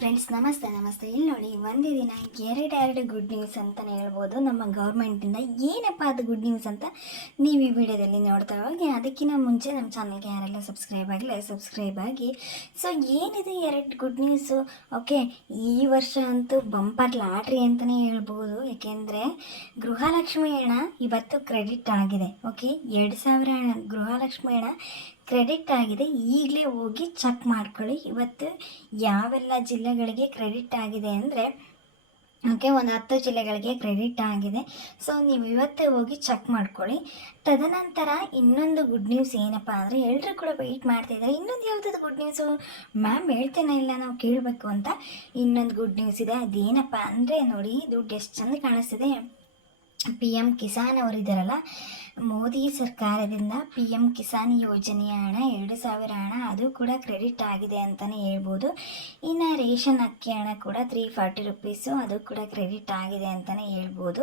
Friends ನಮಸ್ತೆ ನಮಸ್ತೆ. ಇಲ್ಲಿ ನೋಡಿ, ಒಂದೇ ದಿನ ಎರಡೆರಡು ಗುಡ್ ನ್ಯೂಸ್ ಅಂತಲೇ ಹೇಳ್ಬೋದು. ನಮ್ಮ ಗೌರ್ಮೆಂಟಿಂದ ಏನಪ್ಪ ಅದು ಗುಡ್ ನ್ಯೂಸ್ ಅಂತ ನೀವು ಈ ವಿಡಿಯೋದಲ್ಲಿ ನೋಡ್ತಾ ಹೋಗಿ, ಅದಕ್ಕಿಂತ ಮುಂಚೆ ನಮ್ಮ ಚಾನಲ್ಗೆ ಯಾರೆಲ್ಲ ಸಬ್ಸ್ಕ್ರೈಬ್ ಆಗಲಿ ಸಬ್ಸ್ಕ್ರೈಬ್ ಆಗಿ. ಸೊ ಏನಿದೆ ಎರಡು ಗುಡ್ ನ್ಯೂಸು ಓಕೆ ಈ ವರ್ಷ ಅಂತೂ ಬಂಪರ್ ಲಾಟ್ರಿ ಅಂತಲೇ ಹೇಳ್ಬೋದು. ಏಕೆಂದರೆ ಗೃಹಲಕ್ಷ್ಮಿ ಹಣ ಇವತ್ತು ಕ್ರೆಡಿಟ್ ಆಗಿದೆ. ಓಕೆ ಎರಡು ಸಾವಿರ ಹಣ ಗೃಹಲಕ್ಷ್ಮಿ ಹಣ ಕ್ರೆಡಿಟ್ ಆಗಿದೆ, ಈಗಲೇ ಹೋಗಿ ಚೆಕ್ ಮಾಡ್ಕೊಳ್ಳಿ. ಇವತ್ತು ಯಾವೆಲ್ಲ ಜಿಲ್ಲೆಗಳಿಗೆ ಕ್ರೆಡಿಟ್ ಆಗಿದೆ ಅಂದರೆ ಓಕೆ ಒಂದು ಹತ್ತು ಜಿಲ್ಲೆಗಳಿಗೆ ಕ್ರೆಡಿಟ್ ಆಗಿದೆ. ಸೊ ನೀವು ಇವತ್ತೇ ಹೋಗಿ ಚೆಕ್ ಮಾಡ್ಕೊಳ್ಳಿ. ತದನಂತರ ಇನ್ನೊಂದು ಗುಡ್ ನ್ಯೂಸ್ ಏನಪ್ಪ ಅಂದರೆ ಎಲ್ಲರೂ ಕೂಡ ವೆಯ್ಟ್ ಮಾಡ್ತಿದ್ದಾರೆ ಇನ್ನೊಂದು ಯಾವುದಾದ್ರು ಗುಡ್ ನ್ಯೂಸು ಮ್ಯಾಮ್ ಹೇಳ್ತೇನೆ, ಇಲ್ಲ, ನಾವು ಕೇಳಬೇಕು ಅಂತ. ಇನ್ನೊಂದು ಗುಡ್ ನ್ಯೂಸ್ ಇದೆ. ಅದೇನಪ್ಪ ಅಂದರೆ, ನೋಡಿ, ದುಡ್ಡು ಎಷ್ಟು ಚೆಂದ ಕಾಣಿಸ್ತಿದೆ. ಪಿ ಎಂ ಕಿಸಾನ್ ಅವರಿದ್ದಾರಲ್ಲ ಮೋದಿ ಸರ್ಕಾರದಿಂದ ಪಿ ಎಂ ಕಿಸಾನ್ ಯೋಜನೆಯ ಹಣ ಎರಡು ಸಾವಿರ ಹಣ ಅದು ಕೂಡ ಕ್ರೆಡಿಟ್ ಆಗಿದೆ ಅಂತಲೇ ಹೇಳ್ಬೋದು. ಇನ್ನು ರೇಷನ್ ಅಕ್ಕಿ ಹಣ ಕೂಡ ತ್ರೀ ಫಾರ್ಟಿ ರುಪೀಸು ಅದು ಕೂಡ ಕ್ರೆಡಿಟ್ ಆಗಿದೆ ಅಂತಲೇ ಹೇಳ್ಬೋದು.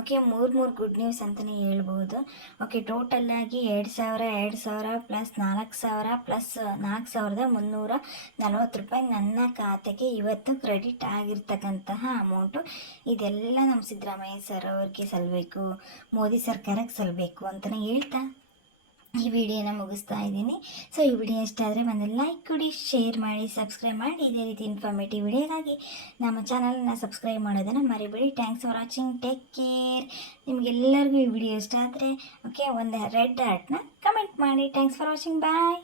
ಓಕೆ ಮೂರು ಮೂರು ಗುಡ್ ನ್ಯೂಸ್ ಅಂತಲೇ ಹೇಳ್ಬೋದು. ಓಕೆ ಟೋಟಲ್ಲಾಗಿ ಎರಡು ಸಾವಿರ ಎರಡು ಸಾವಿರ ಪ್ಲಸ್ ನಾಲ್ಕು ಸಾವಿರ ಪ್ಲಸ್ ನಾಲ್ಕು ಸಾವಿರದ ಮುನ್ನೂರ ನಲವತ್ತು ರೂಪಾಯಿ ನನ್ನ ಖಾತೆಗೆ ಇವತ್ತು ಕ್ರೆಡಿಟ್ ಆಗಿರ್ತಕ್ಕಂತಹ ಅಮೌಂಟು ಇದೆಲ್ಲ ನಮ್ಮ ಸಿದ್ದರಾಮಯ್ಯ ಸರ್ ಅವ್ರಿಗೆ ಸಲ್ಲಬೇಕು ಮೋದಿ ಸರ್ಕಾರಕ್ಕೆ ಸಲ್ಲಬೇಕು ಅಂತಲೇ ಹೇಳ್ತಾ ಈ ವಿಡಿಯೋನ ಮುಗಿಸ್ತಾ ಇದ್ದೀನಿ. ಸೊ ಈ ವಿಡಿಯೋ ಇಷ್ಟ ಆದರೆ ಒಂದು ಲೈಕ್ ಕೊಡಿ ಶೇರ್ ಮಾಡಿ ಸಬ್ಸ್ಕ್ರೈಬ್ ಮಾಡಿ. ಇದೇ ರೀತಿ ಇನ್ಫಾರ್ಮೇಟಿವ್ ವಿಡಿಯೋಗಾಗಿ ನಮ್ಮ ಚಾನಲನ್ನ ಸಬ್ಸ್ಕ್ರೈಬ್ ಮಾಡೋದನ್ನು ಮರಿಬೇಡಿ. Thanks for watching take care ನಿಮಗೆಲ್ಲರಿಗೂ ಈ ವಿಡಿಯೋ ಇಷ್ಟ ಆದರೆ ಓಕೆ ಒಂದು ರೆಡ್ ಆರ್ಟ್ನ ಕಮೆಂಟ್ ಮಾಡಿ. Thanks for watching bye